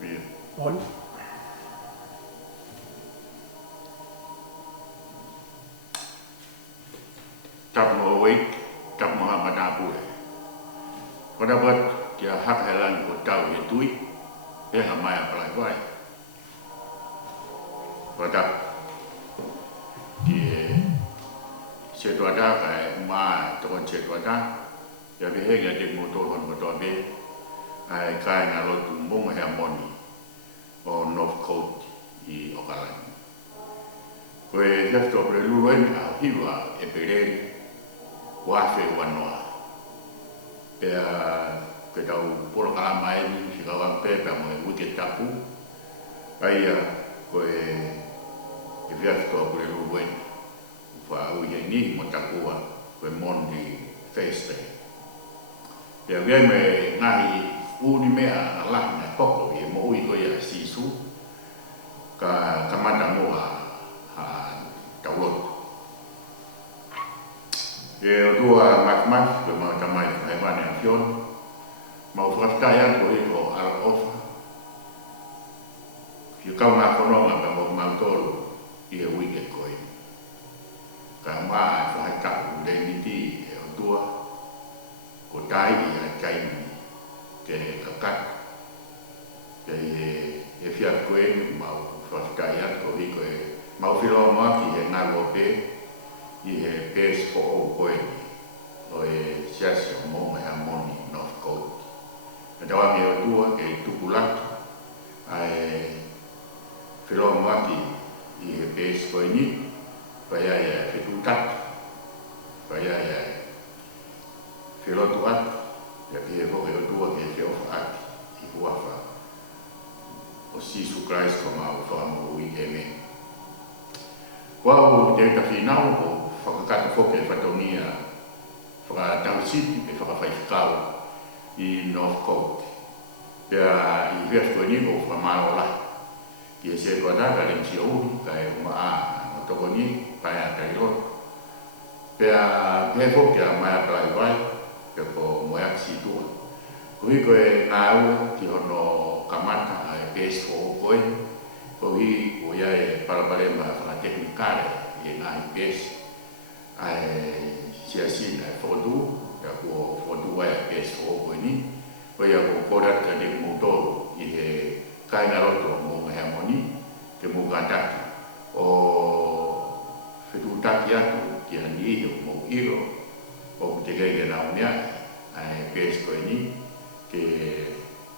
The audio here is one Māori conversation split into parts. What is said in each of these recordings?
Bien. On. Tap mo wait, tap mo hamanapu. Kau buat dia hak helan kau tahu itu, dia hamai apa lagi? Kau tak dia setuada kai ma tuan setuada, dia behega di motor kan motor be, ai kai ngalor tumbung harmoni, o North Coast di Auckland. Kau dah tu perlu luan hiwa epere. Wafe wanoa. Pea ke tau polo kalamai ni si kawan pe pea mo wiki tapu. Paia koe e viasto kule luwen. Ufa au ia ni mo takua koe mondi feste. Pea via me ngahi uni mea alah na koko i mo ui koe a sisu. Ka kamata moa ha taulot. E tua mak ke mau tamai hewan yang fion mau frastaya ko ito al ofa si kau na kono ma mau mantol i wike ko i ka ma fa ta de niti e tua ko tai i kai ke kakat ke e fia ko mau frastaya ko i ko mau filo ma ki e na lo pe i he pes po o koe o e siasi o mo me amoni North Coast. E tawa mi o tua ke tukulaki a e whiro mwaki i he pes koe ni whai ai e whitutaki whai ai e whirotu atu ia ki he whoke o tua ke whiofa aki i huafa o Sisu Christ o ma o whakamu ui e me. Wau te tawhinau o whakakata whoke e whatongia whakatausiti e whakawhaifkau i North Coast. Pea i whiasko ni o whamarola. Ki e se kua taka le msi auhi ka e umaa o toko ni pai a kairot. Pea he whoke a mai a kalai vai pe ko moeak situa. Kuhi koe ngā ua ki hono kamata a e pēs o koe. Kuhi o ia e paraparema whakateknikare i ngā i pēs. Ai siasi na fodu ya ko fodu wa pes o ko ni ko ya ko kora ka de motor i he kai na roto mo harmoni ke mo gata o fetu takia ki ani mo iro o te ge na unia ai pes ko ni ke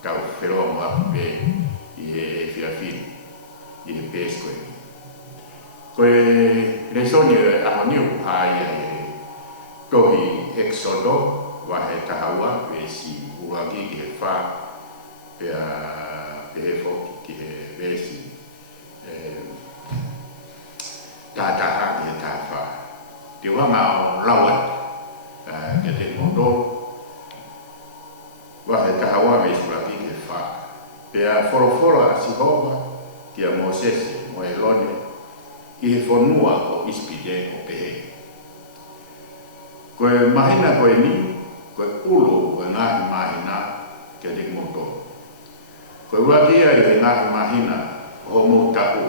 ka fero mo pe i he fiafi i he pes ko ni koe resoni a honiu ai tohi exodo wa he tahawa we si uragi ki he wha pea he fo ki he vesi tataha ki he taha te wanga o lawat ke te mondo wa he tahawa we si uragi ki he wha pea forofora si hova ki a Mosese mo e lone i he whanua o ispide o pehe. Koe mahina koe ni, koe ulo koe ngahi mahina kia te moto. Koe urakia i he ngahi mahina o mo taku.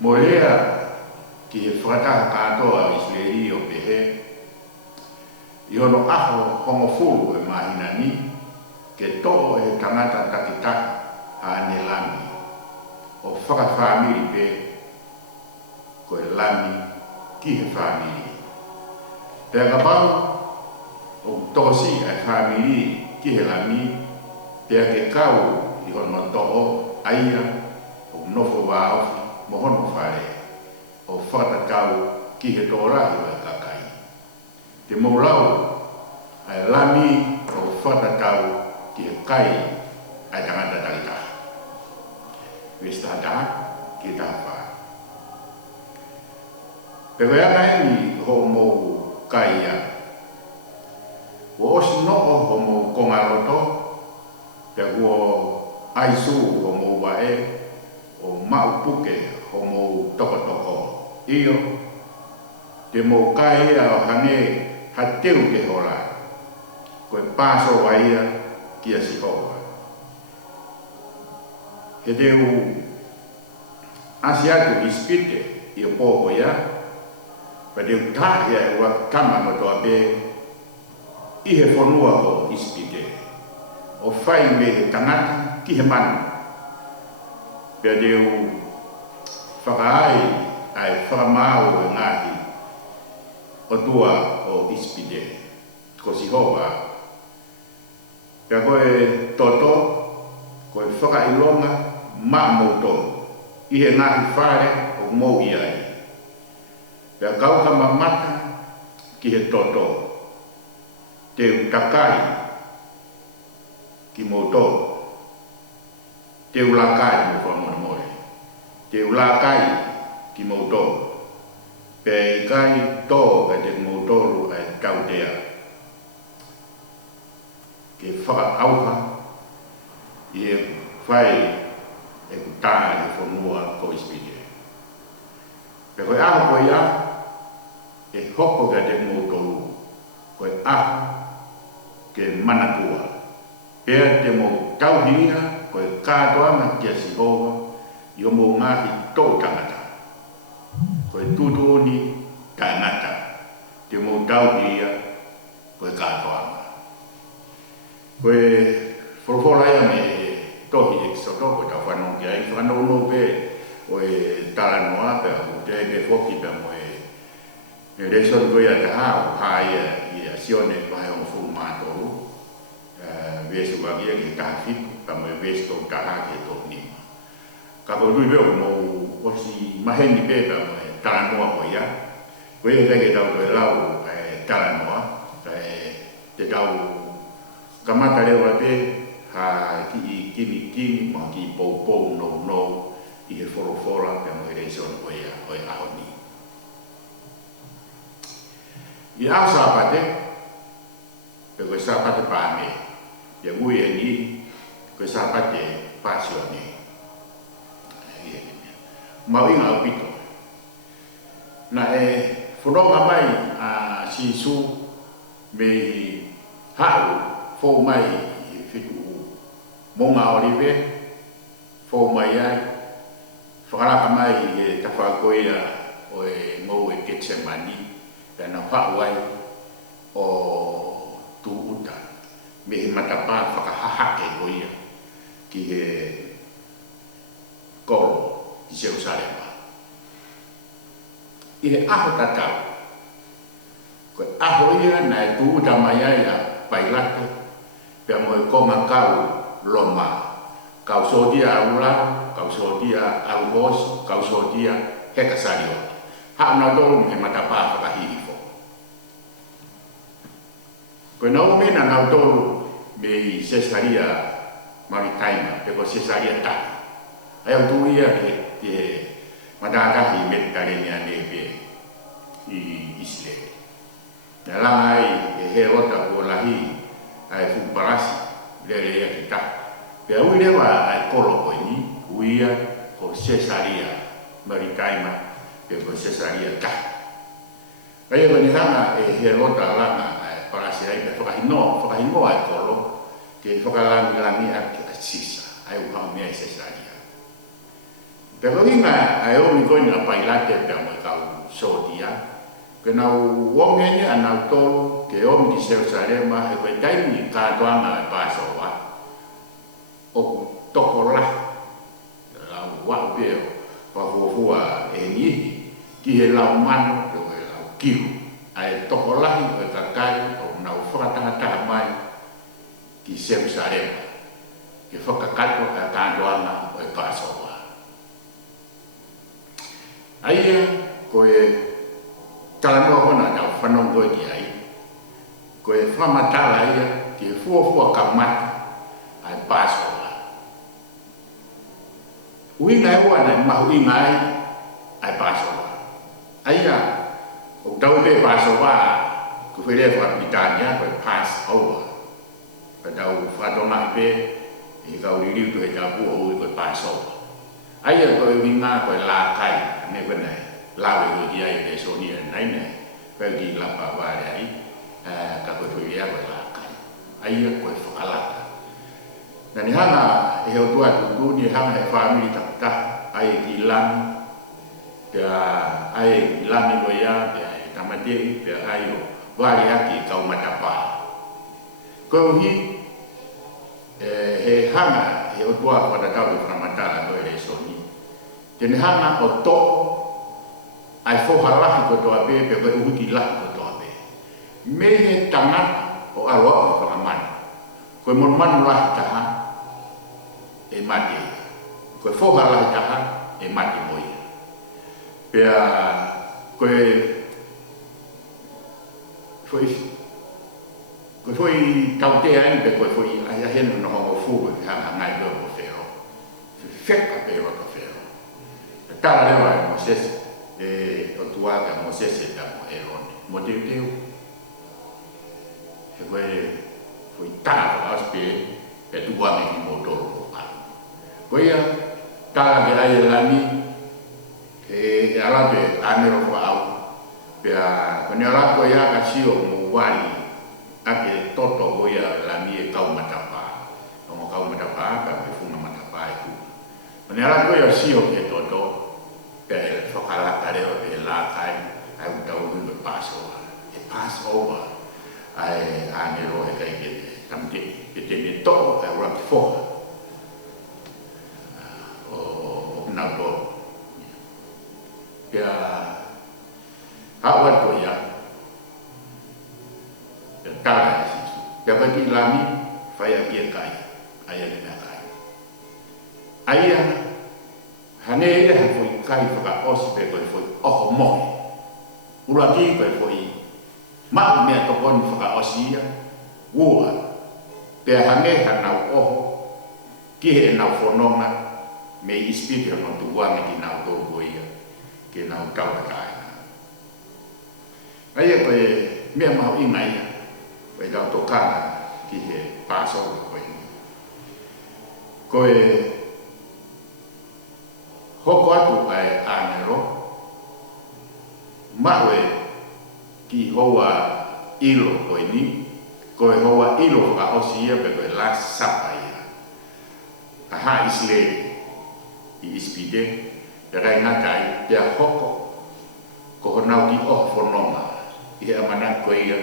Mo lea ki he whakataha katoa o Israeli o pehe, i ono aho hongo fulu e mahina ni, ke to'o he tangata takitaki a anelami o whakawhamiri pe koe lami ki he whamiri. Pea ka pau o tosi e whamiri ki he lami, pea ke kau i hono to'o aia o nofo wāofi mo hono whare o whakatakau ki he tōrahi o e kakai. Te maulau ai lami o whakatakau ki he kai ai tangata takitaha. Westataha ki taha. Pewe ana ni ho mo kaia. Wo osi no'o ho mo kongaroto, pe wo aisu ho mo wae, o maupuke ho mo toko. Iyo, te mo kaia o hane hateu ke hora, koe paso waia kia si hoa. he deu asiatu ispite i popo ya pa deu ta ya wa kama mo to abe i he fonua ko ispite o fai me tangata ki he manu pe deu whakaai ai whakamau e ngahi o tua o ispide ko si hoa pe koe toto koe whakailonga ma mauto i he ngahi whare o mou i ai pe kau ka mamata ki he toto te utakai ki mauto te ulakai mo whamona more te ulakai ki mauto pe kai to ka te mautoru ai tautea ke whakaauha i e whai e kutaa e whanua ko ispide. Pe koe aho koe ia e hoko ka te mautoru koe aho ke manakua. Pea te mo tauhia koe kātoanga kia Sihova i o mo ngahi tō tangata. Koe tūtūni tangata te mo tauhia koe kātoanga. Koe whorofora ia me tohi eksoto koe tau whanau ki ai whanau no pe o e talanoa pe o te e whoki pe mo e reson koe a te hao haia i a sione pahe o fu mātoru vesu wagia ki tahafiku pa mo e vesu tau taha ki e tō nima. Ka koe tui veo mo osi maheni pe pa mo e talanoa koe ia koe e teke tau koe lau talanoa te tau kamata rewa pe ha ki i kini ma ki pou no i he whorofora pe mo e reisona koe ia o e ahoni. I au sāpate pe koe sāpate pāme ia ui e ni koe sāpate pāsio ni. Mau inga au pito. Na e whanonga mai a si su me hau fōu mai i whitu monga oriwe, fōu mai ai, whakaraka mai e tawhakoia o e ngou e Getsemani, e na whau ai o tū uta, me he matapā whakahahake koia ki he koro i Jerusalema. I he aho tatau, koe aho ia na e tū uta mai ai a pailate, pe mo e konga kau loma, kau sotia aula, kau sotia augos, kau sotia hekasario. Ha na dolu me matapa whakahihifo. Koe nau mena nau dolu me i Cesaria Maritaima, pe ko Cesaria tahi. Ai au tuia ke madagahi Mediterranea nebe i Israel. Na langai e he ota ko lahi ai fu parasi lere ia kita. Pe ui lewa ai kolo ko ni uia ko Cesaria Maritaima pe ko Cesaria ta. Ai ko ni hanga e he ota langa ai parasi ai pe whakahino ai kolo ke whakalangi a Sisa ai uha mea i Cesaria. Pe ko inga ai omi koini a pailate pe mo kau sotia. Ke nau wongeni a nau tolu ke omi ki Jerusalema e koe taimi kātoanga e Pāsoa o tokola lau wau peo pafuafua e nihi ki he lau mano ke koe lau kihu ai tokolahi o e kakai o nau whakatangataha mai ki Jerusalema ke whakakato a kātoanga o e Pāsoa. Aia koe talanoa kona tau whanong koe ki ai. Koe whamatala ia ki fuafua ka mata ai Pāsoa. Uinga e ua nei mahu inga ai Pāsoa. Aia, o tau pe Pāsoa ku whirea whakapitania koe Passover. Koe tau whatonga pe i kau ririu tu he tau pua ui koe Passover. Aia koe winga koe lākai ne koe nei. Lawe ko dia e sonia nai nei pergi lapa bare ai ka ko ia ko la kai ai ko whakalaka Na ni hanga e o tua tu ni hanga e family ta ai ki lan pea ai lani lo ia pea e tamate pea ai o wari aki kau matapa. Ko hi he hanga he o tua pada tau i whamata no e soni. Tene hanga o to ai fohalahi ko toa pe pe koe uhuki lahi ko toa pe. Me he tangana o aroa o whakamana. Koe mon manu lahi taha e mate. Koe fohalahi taha e mate moi. Pea koe foi tautea ni pe koe foi ai ahenu no hongo fugu ki hanga ngai leo ko whero. Wheka pe o to whero. Tala lewa e Moses e o tuaga Moses e tamo e rone. Mo teu teu. He koe foi tala aspe e tuame ki mo toro ko palo. Koe ia tala ke ai lani e alabe anero ko au. Pea kone alako ia ka sio mo wali ake toto ko ia lani e kau matapa. Tomo kau matapa ka me funga matapa e ku. Kone alako ia sio ke toto pe whakalaka reo e la kai ai utau hulu Passover. E Passover ai anero e kai ke tamte e tene toko e rak foha o nato pea awat ko ya tala sisu ya bagi lami faya kia kai aya kena kai aya hane ele ha foi kai faka os pe ko foi o mo ura ki ko foi ma me to kon faka osia wo pe hane hana o ki he na fononga me ispiti no tu wa me ki na to goia ke na ka kai ai ko me ma i mai pe da to kana ki he paso ko hoko atu ai anero mawe ki hoa ilo ko ni ko hoa ilo ka osia pe ko la sapa ia aha isle i ispide era na kai te hoko ko na ki o fonoma ia mana ko ia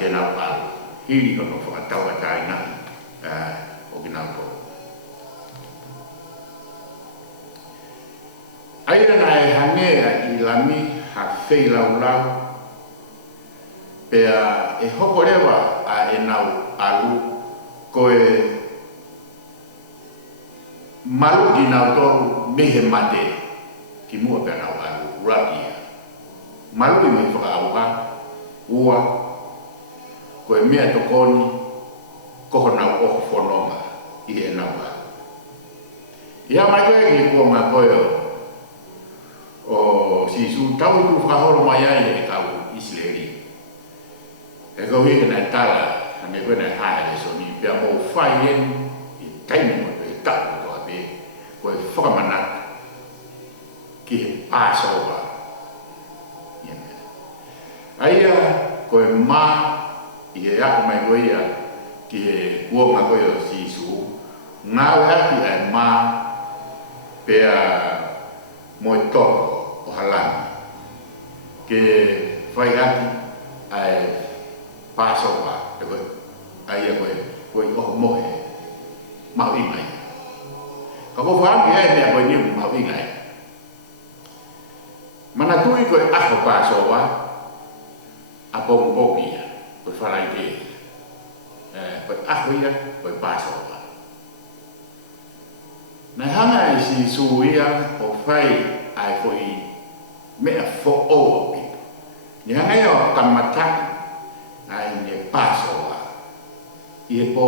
ke na pa hiri no fa tawa tai na o ki na ko ai na e hanea i lami ha fei lau lau pea e hoko rewa a e nau alu ko e malu i nau toru mehe mate ki mua pea nau alu urakia malu i me whaka auha ua ko e mea tokoni koho nau oho whanonga i e nau alu ia mai koe ki kua ngā koe o sisu tau tu whakahoro mai ai e kau Isleri. E kau heke nai tala, hane koe nai haere so ni pia mo whai en i taimi mo e tau toa pe koe whakamanat ki he Passover. Aia koe mā i he ako mai koe ia ki he kuonga koe o sisu ngā haki ai mā pia mo e toko o halani ke whai aki ai Passover te koe ai a koe o mohe mau ingai ka ko whaami ai mea koe niu mau ingai mana tui koe ako Passover a pongi ia koe whalai te koe ako ia koe Passover na hanga e si suia o whai ai foi mea fo o pipo. Ni hanga ia o tamata ai ne Passover. I e po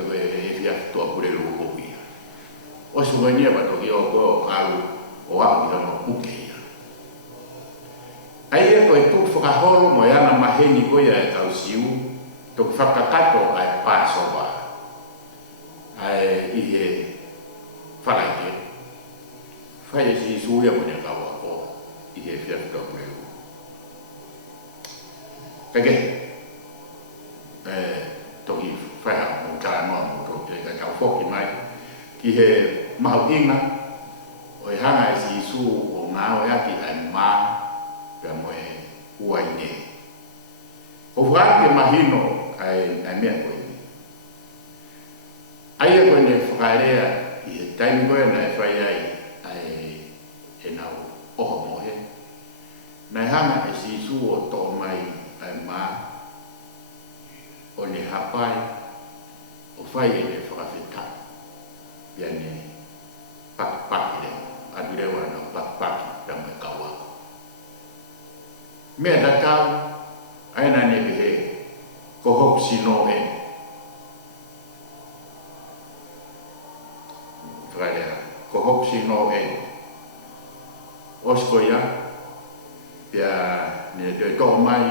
whiko e fia toa pure luko ia. O suwania pa toki o ko karu o aku i rama puke ia. Ai e koe tuk whakahoro mo iana maheni koe e tau siu tuk whakakato ai Passover. Ai i he whalaike. Whai si suia mo ne kawa ko i he fia toa pure luko. Kage toki whaiha mo ka ki he mahauinga o hanga si su o ngao ya ki ai ma pe mo e uai ne o ke mahino ai mea koe ai e koe ne whakarea i he taimi koe na e whai ai e nau oho mohe nai hanga e si su o tō mai ai ma o ne hapai o whai e ne whakawheta ia ne pakpaki le atu rewa na pakpaki pe mai kawako mea tatau aina ne he ko hok sino e fralea ko hok sino e osko ya pia ne te to mai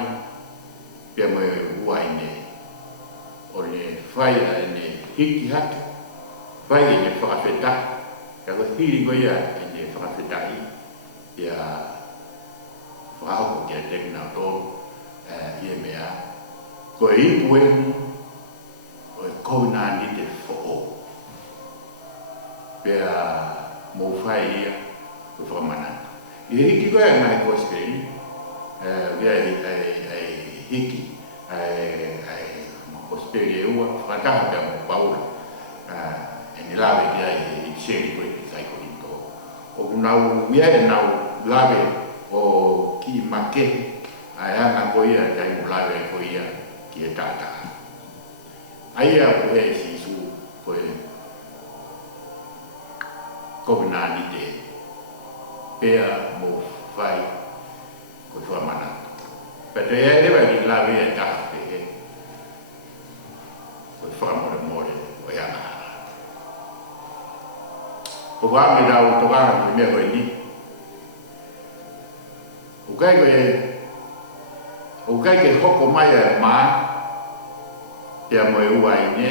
pia mo uai ne o ne fai ne hiki haki fai ne whakawheta ka ko hiri ko ia ne whakawheta i pia whakahoko kia tekina o tō ia mea ko e ipu e mu o e kouna ni te whoo pia mo whai ia ko whakamana i hiki koe a ngai kosperi ia e hiki kosperi e ua whakataha pia mo paula e ni lawe kia i tseri koe ki sai korito o kunau ia e nau lawe o ki make ai anga ko ia ai mo lawe ko ia ki e tata ai a ko e si su ko e ko na ni te pea mo fai ko fa mana pero e deve di lawe e ta pe ko fa mo o ia na ko va me da o to va me ko ni o kai ke hoko mai e ma pia mo e uai ne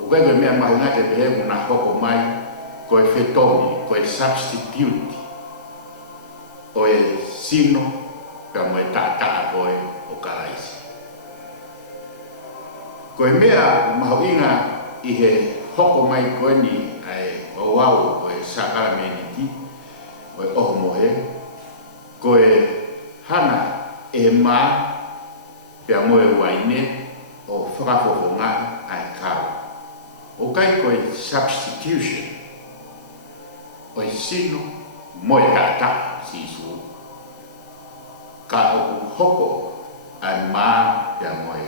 o kai ke mea mahi ngate pehe kuna hoko mai ko e fetomi ko e substitute o e sino pia mo e tata ko e o karaisi ko e mea mahauinga i he hoko mai ko e ni ai o wau ko e sakara me ni ki o e oho mohe ko e hana e ma pia mo e waine o whakafofonga ai kau. O kai ko e substitution o e sino mo e kata si su. Ka o hoko ai ma pia mo e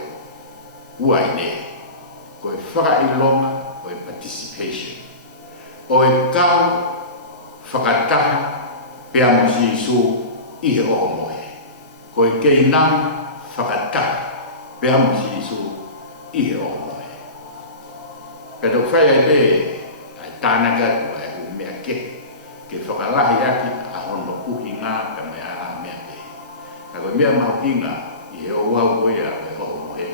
waine ko e whakailonga o e participation. O e kau whakataha pia mo si su i he oho mohe. Ko e kei nang whakataha pia mo si su i he oho mohe. Pero whai ai le ai tānaga kua e u mea ke whakalahi aki a hono uhi ngā ka mea a mea ke. Ka koe mea mahu inga i he o wau koe a koe oho mohe.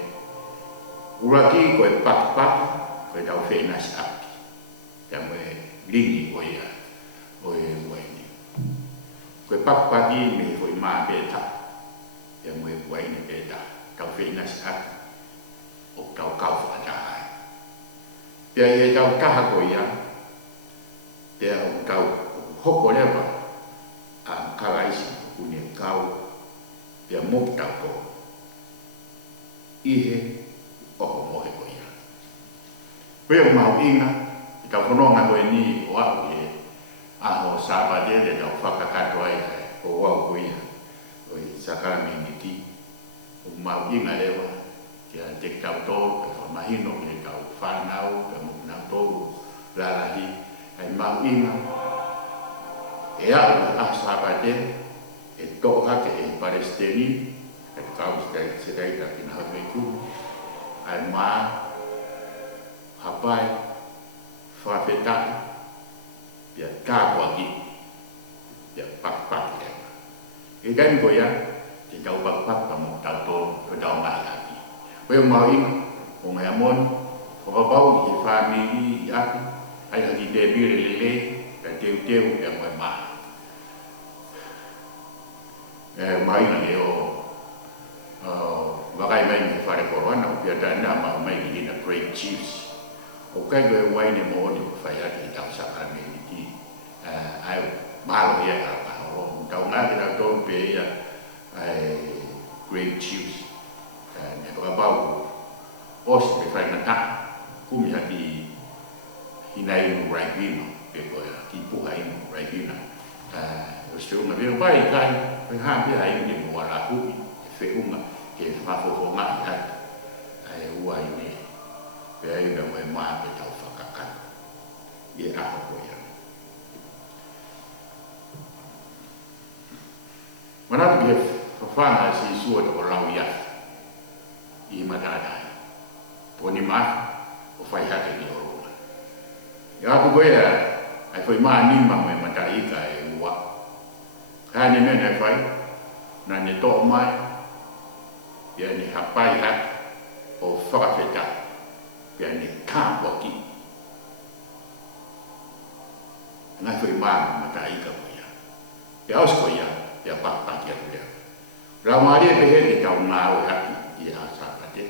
Uraki koe pakpaki koe tau whena si aki. Ka moe ringi koe a o e waini. Koe pakpaki me koe maa beta. Ka moe waini beta. Tau whena si aki. O tau kau whakataha. Pia i e tau taha ko ia, pia o tau hoko lewa a karaisi kune kau, pia mokta ko ihe oho mohe ko ia. Pia mau inga, i tau whanonga koe ni o au e aho sāpade le tau whakakato ai o wau ko ia, o i sakarame ni ki, o mau inga lewa, kia te tau tō, e whamahino me tau whanau, ka muna tōru, lalahi, ai mau inga. E au a Sabate, e tō hake e Palestini, e kau sedai ka kina hameku, ai mā, hapai, whawhetai, pia kākua ki, pia pakpaki lewa. E kai ko ia, te tau pakpak pa mo tau tōru, ko tau mai aki. Koe mau inga, o ngai amon, o kapau i whamiri i aki, ai haki te bire lele, ka teu e moe maa. Mai na le o wakai mai me whare korona, o pia tana ma mai ki na Great Chiefs, o kai go wai ne mo ni fa ya ki tau sa ka me ni ki ai ma lo ya ka o tau nga ki tau to pe ya ai great chiefs ne ba ba os me fa na ta ku mi ha ki hinai no right vino pe ko ya ki pu hai no right vino o se una veo bai kai pe ha pe ai ni mo la ku fe uma ke fa fo nga ya ai uai ni pe ai na mai ma pe tau whakaka i e ako ko ia. Manatu ki he whawhanga si sua toko lau ia i mataratai. Poni maa o whai hake ni oroma. I ako ko ia ai whai maa nima mai matarika e ua. Kai ne mena e whai na ne to'o mai ia ni hapai hake o whakawheta ia ni kāpua ki. Ngai whai maa matarika ko ia. Ia aus ko ia, ia pakpaki atu ia. Rau maria pehe ni tau ngā o haki i a sāpate.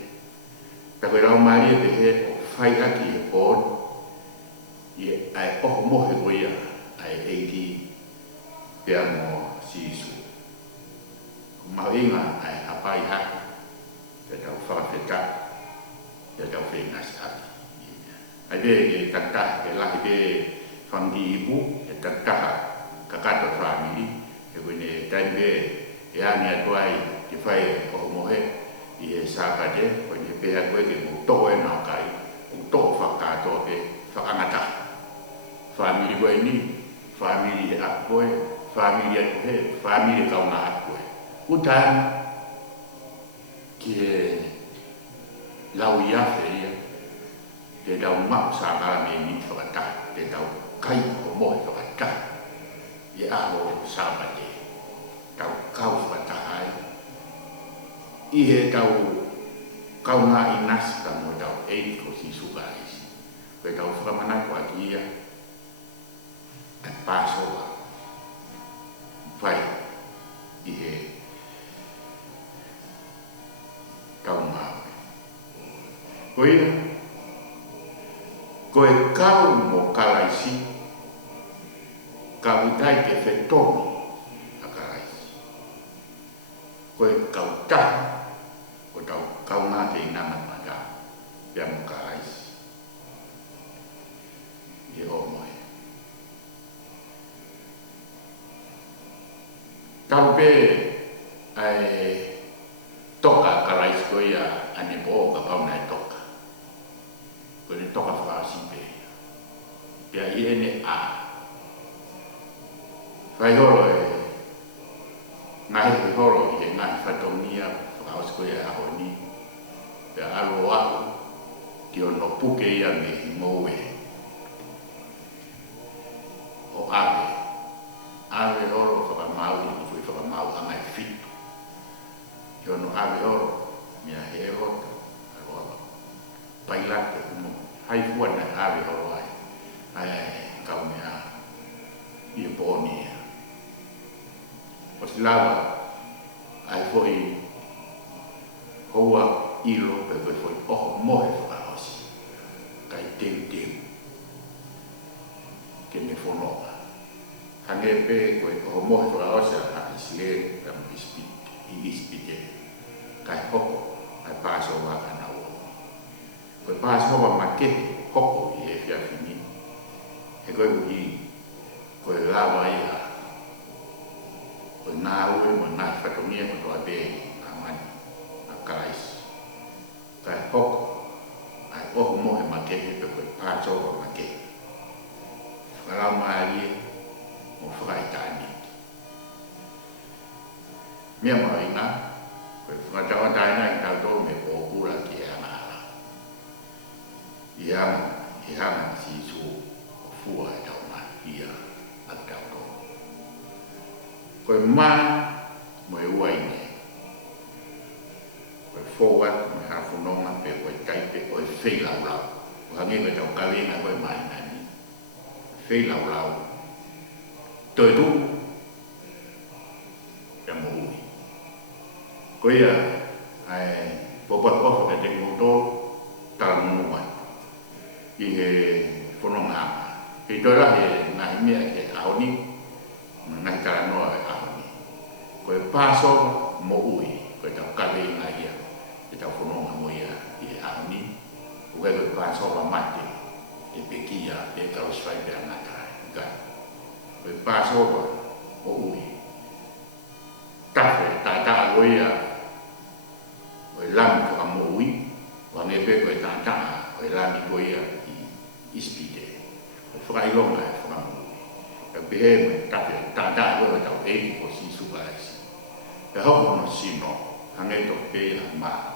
Tako rau maria pehe o whai haki e pōn i ai oho mohe ko ia ai eiti pia mo sisu. Mau inga ai hapai haki ia tau whakawheta ia tau whengas haki. Ai be e taktaha e lahi be whangi ipu e taktaha kakato whamiri e wene taime e angi atuai ki whai o mohe i e sāpate wene peha koe ke mo toko e naukai o toko whakatoa ke whakangata whamiri koe ni whamiri e akoe whamiri atu he whamiri kaunga akoe utan ki e lau iafe ia te tau mau sākara me ni whakata te tau kai o mohe whakata i aho sāpate tau kau whakata ai i he tau kau ngā i nasi ka mo tau eiti ko si suka isi koe tau whakamana kua ki ia e pāsoa whai i he kau ngā koe ia koe kau mo kalaisi kau itai ke whetono a kalaisi koe kau tahi o tau kau ngā te inamat mata pia mo kalaisi i o moe tau pe ai toka kalaisi koe ia ane po ka pauna e toka koe ne toka whaasipe pia i ene a whai horo e ngahi hui horo i he ngahi whatonia whakaos koe a aho ni pia alo aho ki ono puke ia me hi moe o ave ave horo whakamau i hui whakamau a ngai fitu ki ono ave horo mea he rota alo aho pailate umo hai fuana ave horo ai ai kau mea i pōni ia o si lawa ai foi hoa ilo pe koe foi oho mohe whakarosi kai teu ke me whonoa hange pe koe oho mohe whakarosi a haki sile kam ispite kai hoko ai pāso waka na ua koe pāso wa make hoko i e whiawhini he koe uhi koe lawa ia koe ngā ue mo ngā whatongia mo toa be ngā mani a kalaisi kai hoko ai ohu mohe makehe pe koe pātoa makehe whakarau maarie mo whakaitani mea mara inga koe whakatawa taina i tautou me pōkura ki e angara i hanga si su o fua e tau mai ia a tautou koe maa mo e uaine koe forward mo e hafunonga pe koe taipe o e wheilau o hangi koe tau kawenga koe mai nani wheilau toi tu e mo ui koe ia ai popa pofa ke te ngoto tala munumai i he whanonga. Kei toira he ngahi mea he ahoni, ngahi karanoa he ahoni. Ko e pāso mo ui, ko e tau kawe i ngā ia, e tau whanonga mo ia i he ahoni. Ko e pāso wa mate, e pekia, e kau swai pia ngata. Ko e pāso wa mo ui. Tafe, tātā loia, ko e lami ka mo ui, wa me pe ko e tātā, ko e lami ko ia i ispide. Ko e whakailonga e whakamu. E pehe me tafe, tātā loia tau eiti ko si supaisi. E hoko no sino, hange to pēia maa.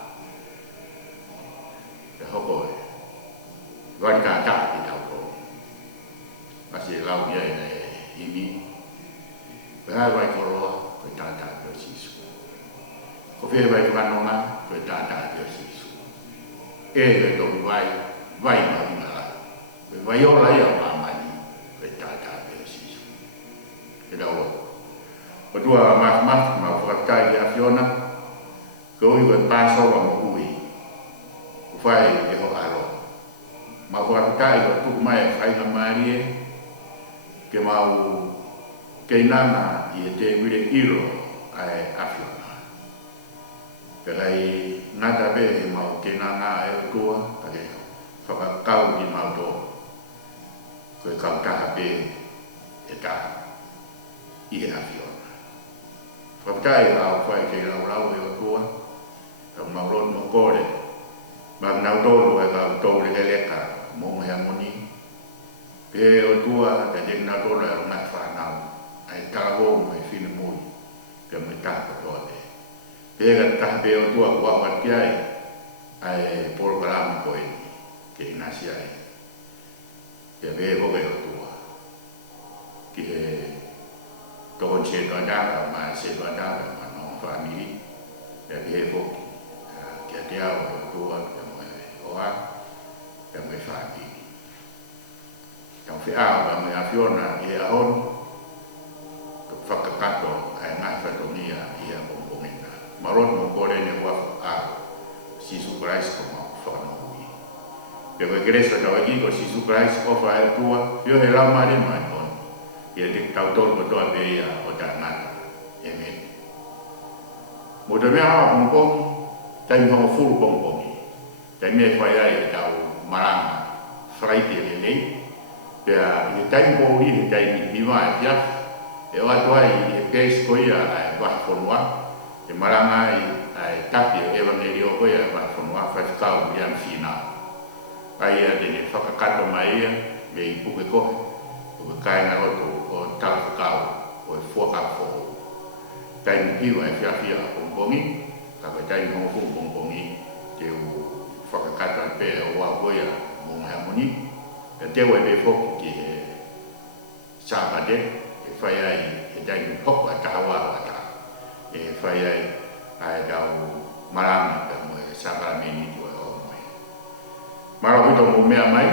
E hoko e, wani tātā ki tau ko. Masi e lau ia e nei himi. Pe hai wai koroa, ko e tātā pio sisu. Ko whee wai whanonga, ko e tātā pio sisu. E he toki vai mahi mara. Ko e vai ola ia mamani, ko e tātā pio sisu. E da oa. Ko tua mas ma whakatai ki a Fiona, ko ui ko e pāsawa mo ui. Ko whai e ho aro. Ma whakatai ko tuku mai e whainga marie, ke mau kei nana i e te wire iro ai Fiona. Perai ngata be e mau kei nana e tua, pake whakakau ki mau tō. Ko e kau taha be e taha i e Fiona. Whakatai rao whai kei rau e o tua, kau maurot mo kore, mag nau tōru e kau tōru he leka, mō mea moni. Pe o tua, ka jeng nau tōru e o ngat whanau, ai tāho mo e whina mui, ka mo i tāka tōre. Pe ka taha pe o tua kua wati ai, ai poro karama koe ni, ke inasi ai. Ke pe hoke o tua, ki he toko che toa daka, ma se toa daka, ma no whamiri, e he hoki, kia te awa o tua, kia mo e oa, kia mo e whamiri. Tau whi awa mo e a Fiona i e ahon, ka whakakato ai ngai whatongia i a pongpongina. Marot mo kore ne wafu awa, Sisu Christ ko mo whanongi. Pia koe keresa tau agi ko Sisu Christ o whae tua, pio he lau mare mai kon. Ia te tau tolu ko toa peia o ta ngata. Amen. Mo te mea hawa pongpongi, tai hongo furu pongpongi. Tai mea whai ai e tau maranga, wharaiti e nei. Pea i tai mou i he tai ni miwa e tiaf. E o atu ai i he pēs koia ai wahafonua. Te maranga ai tapi o evangelio koia ai wahafonua, whaifikau i an whina. Ai a tene whakakato mai ia, me i puke kohe. O kai ngā roto o tāwhakau o e whuakawhoko. Tai mpiwa e whiawhia a pongpongi, ka koe tai hongo pongpongi, te u whakakata pēr o wakoia mō ngā moni. Ka te wai pe whoki ki he sāpate, e whai ai e tai mpiwa a tahawa a ta. E whai ai ai tau marami ka mo e sāpara meni tua o moe. Mara hito mō mea mai,